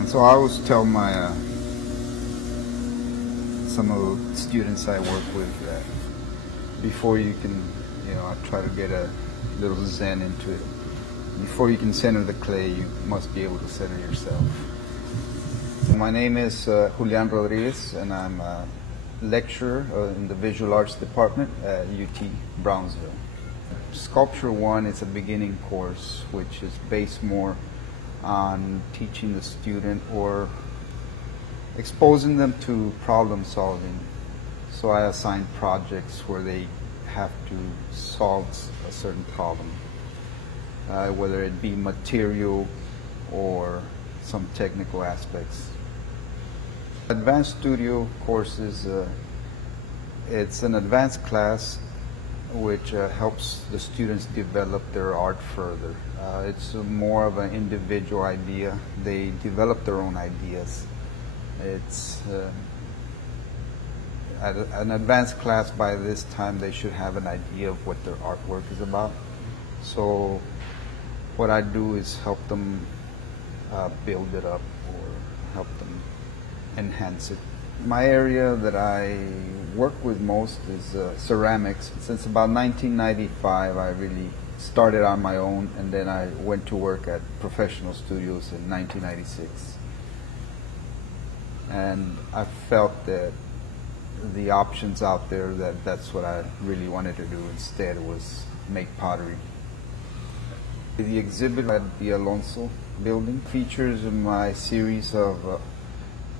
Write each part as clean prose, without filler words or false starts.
And so I always tell my some of the students I work with that before you can, I try to get a little zen into it. Before you can center the clay, you must be able to center yourself. My name is Julian Rodriguez, and I'm a lecturer in the Visual Arts Department at UT Brownsville. Sculpture 1 is a beginning course, which is based more on teaching the student or exposing them to problem solving. So I assign projects where they have to solve a certain problem, whether it be material or some technical aspects. Advanced Studio courses, it's an advanced class which helps the students develop their art further. It's more of an individual idea. They develop their own ideas. It's at an advanced class. By this time they should have an idea of what their artwork is about. So what I do is help them build it up or help them enhance it. My area that I work with most is ceramics. Since about 1995 I really started on my own, and then I went to work at professional studios in 1996. And I felt that the options out there, that's what I really wanted to do instead, was make pottery. The exhibit at the Alonso building features my series of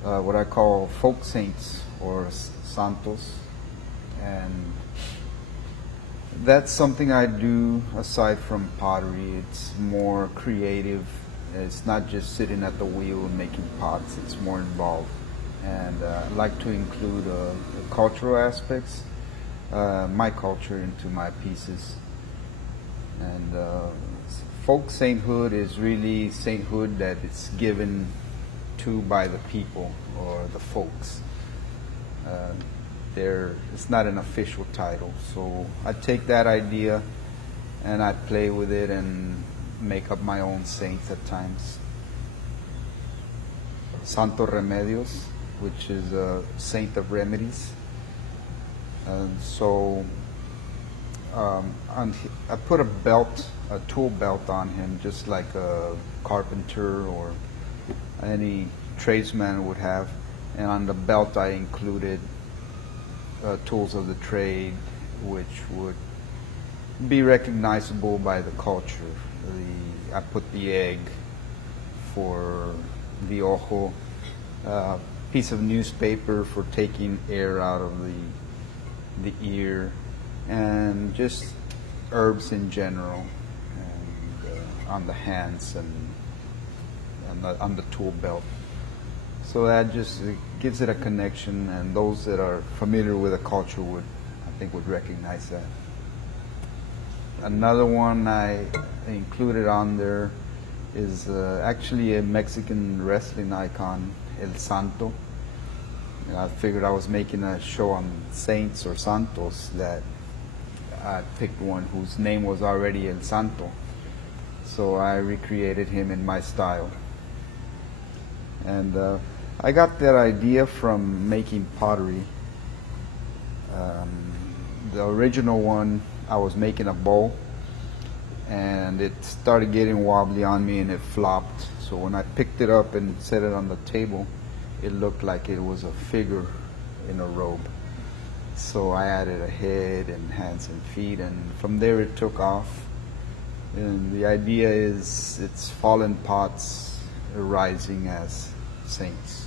what I call folk saints or santos, and that's something I do aside from pottery. It's more creative. It's not just sitting at the wheel and making pots. It's more involved, and I like to include the cultural aspects, my culture, into my pieces. And folk sainthood is really sainthood that it's given to by the people or the folks. It's not an official title, so I take that idea and I play with it and make up my own saints at times. Santo Remedios, which is a saint of remedies. So I put a tool belt on him, just like a carpenter or any tradesman would have, and on the belt I included tools of the trade which would be recognizable by the culture. I put the egg for the ojo, piece of newspaper for taking air out of the ear, and just herbs in general, and on the hands and on the tool belt. So that just gives it a connection, and those that are familiar with the culture I think would recognize that. Another one I included on there is actually a Mexican wrestling icon, El Santo. And I figured I was making a show on saints or santos, that I picked one whose name was already El Santo. So I recreated him in my style. And I got that idea from making pottery. The original one, I was making a bowl, and it started getting wobbly on me and it flopped. So when I picked it up and set it on the table, it looked like it was a figure in a robe. So I added a head and hands and feet, and from there it took off. And the idea is it's fallen pots rising as saints.